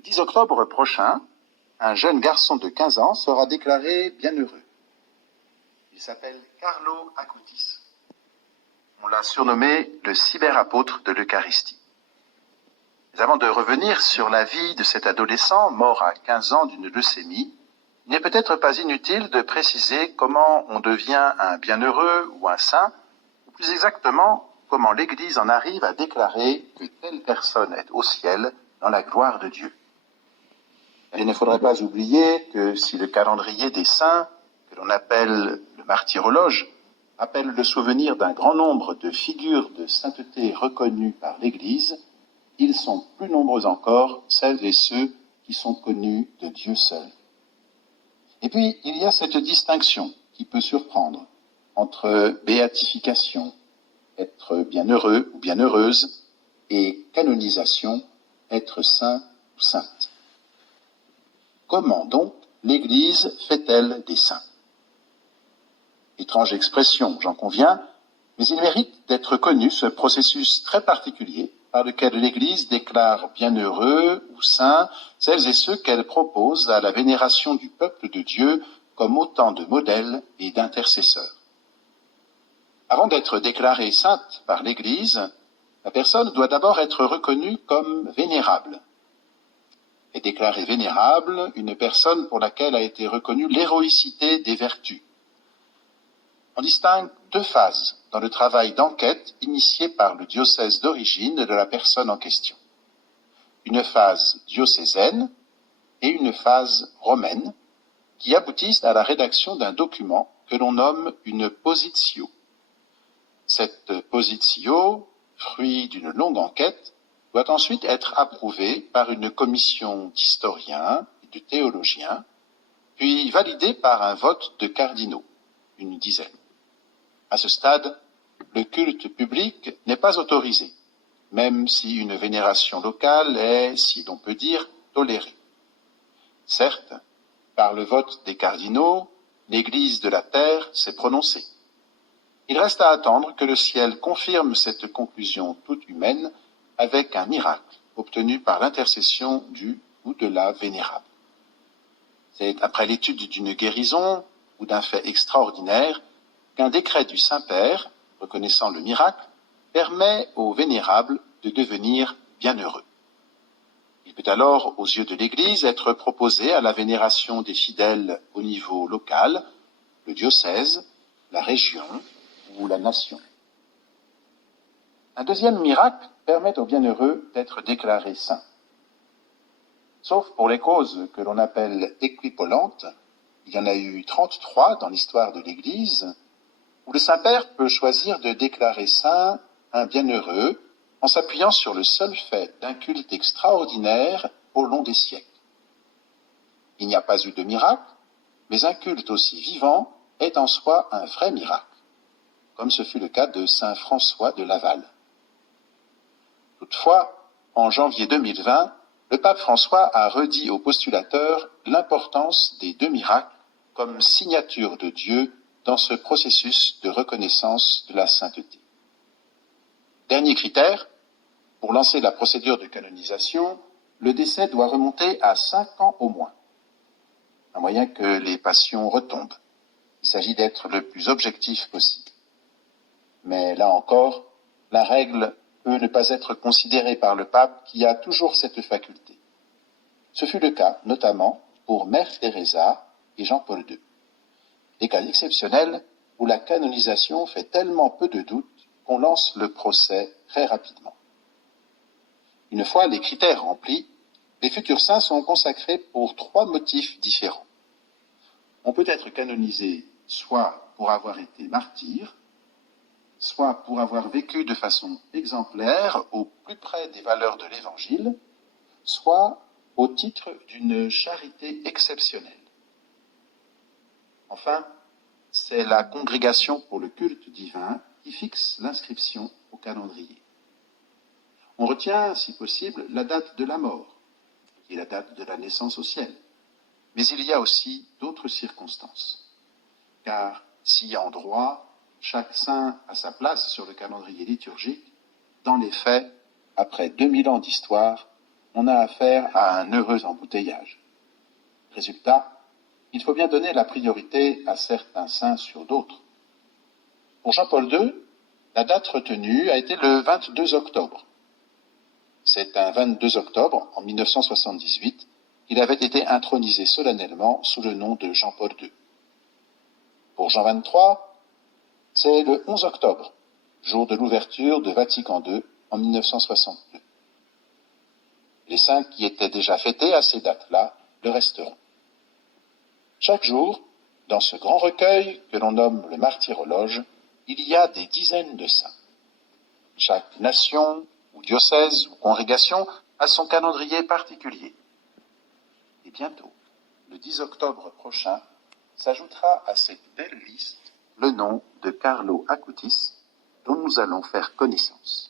Le 10 octobre prochain, un jeune garçon de 15 ans sera déclaré bienheureux. Il s'appelle Carlo Acutis. On l'a surnommé le cyberapôtre de l'Eucharistie. Mais avant de revenir sur la vie de cet adolescent mort à 15 ans d'une leucémie, il n'est peut-être pas inutile de préciser comment on devient un bienheureux ou un saint, ou plus exactement, comment l'Église en arrive à déclarer que telle personne est au ciel dans la gloire de Dieu. Et il ne faudrait pas oublier que si le calendrier des saints, que l'on appelle le martyrologe, appelle le souvenir d'un grand nombre de figures de sainteté reconnues par l'Église, ils sont plus nombreux encore, celles et ceux qui sont connus de Dieu seul. Et puis, il y a cette distinction qui peut surprendre entre béatification, être bienheureux ou bienheureuse, et canonisation, être saint ou sainte. Comment donc l'Église fait-elle des saints? Étrange expression, j'en conviens, mais il mérite d'être connu ce processus très particulier par lequel l'Église déclare bienheureux ou saints celles et ceux qu'elle propose à la vénération du peuple de Dieu comme autant de modèles et d'intercesseurs. Avant d'être déclarée sainte par l'Église, la personne doit d'abord être reconnue comme vénérable. Est déclarée vénérable une personne pour laquelle a été reconnue l'héroïcité des vertus. On distingue deux phases dans le travail d'enquête initié par le diocèse d'origine de la personne en question. Une phase diocésaine et une phase romaine qui aboutissent à la rédaction d'un document que l'on nomme une positio. Cette positio, fruit d'une longue enquête, doit ensuite être approuvée par une commission d'historiens et de théologiens, puis validée par un vote de cardinaux, une dizaine. À ce stade, le culte public n'est pas autorisé, même si une vénération locale est, si l'on peut dire, tolérée. Certes, par le vote des cardinaux, l'Église de la terre s'est prononcée. Il reste à attendre que le ciel confirme cette conclusion toute humaine avec un miracle obtenu par l'intercession du ou de la vénérable. C'est après l'étude d'une guérison ou d'un fait extraordinaire qu'un décret du Saint-Père, reconnaissant le miracle, permet au vénérable de devenir bienheureux. Il peut alors, aux yeux de l'Église, être proposé à la vénération des fidèles au niveau local, le diocèse, la région ou la nation. Un deuxième miracle permet aux bienheureux d'être déclarés saints. Sauf pour les causes que l'on appelle équipolantes, il y en a eu 33 dans l'histoire de l'Église, où le Saint-Père peut choisir de déclarer saint un bienheureux en s'appuyant sur le seul fait d'un culte extraordinaire au long des siècles. Il n'y a pas eu de miracle, mais un culte aussi vivant est en soi un vrai miracle, comme ce fut le cas de saint François de Laval. Toutefois, en janvier 2020, le pape François a redit aux postulateurs l'importance des deux miracles comme signature de Dieu dans ce processus de reconnaissance de la sainteté. Dernier critère, pour lancer la procédure de canonisation, le décès doit remonter à 5 ans au moins, à moyen que les passions retombent. Il s'agit d'être le plus objectif possible. Mais là encore, la règle peut ne pas être considérée par le pape qui a toujours cette faculté. Ce fut le cas, notamment, pour Mère Teresa et Jean-Paul II. Des cas exceptionnels où la canonisation fait tellement peu de doute qu'on lance le procès très rapidement. Une fois les critères remplis, les futurs saints sont consacrés pour 3 motifs différents. On peut être canonisé soit pour avoir été martyr, soit pour avoir vécu de façon exemplaire au plus près des valeurs de l'Évangile, soit au titre d'une charité exceptionnelle. Enfin, c'est la Congrégation pour le culte divin qui fixe l'inscription au calendrier. On retient, si possible, la date de la mort, qui est la date de la naissance au ciel. Mais il y a aussi d'autres circonstances. Car si en droit, chaque saint a sa place sur le calendrier liturgique, dans les faits, après 2000 ans d'histoire, on a affaire à un heureux embouteillage. Résultat, il faut bien donner la priorité à certains saints sur d'autres. Pour Jean-Paul II, la date retenue a été le 22 octobre. C'est un 22 octobre, en 1978, qu'il avait été intronisé solennellement sous le nom de Jean-Paul II. Pour Jean XXIII, c'est le 11 octobre, jour de l'ouverture de Vatican II en 1962. Les saints qui étaient déjà fêtés à ces dates-là le resteront. Chaque jour, dans ce grand recueil que l'on nomme le martyrologe, il y a des dizaines de saints. Chaque nation, ou diocèse, ou congrégation a son calendrier particulier. Et bientôt, le 10 octobre prochain, s'ajoutera à cette belle liste le nom de Carlo Acutis, dont nous allons faire connaissance.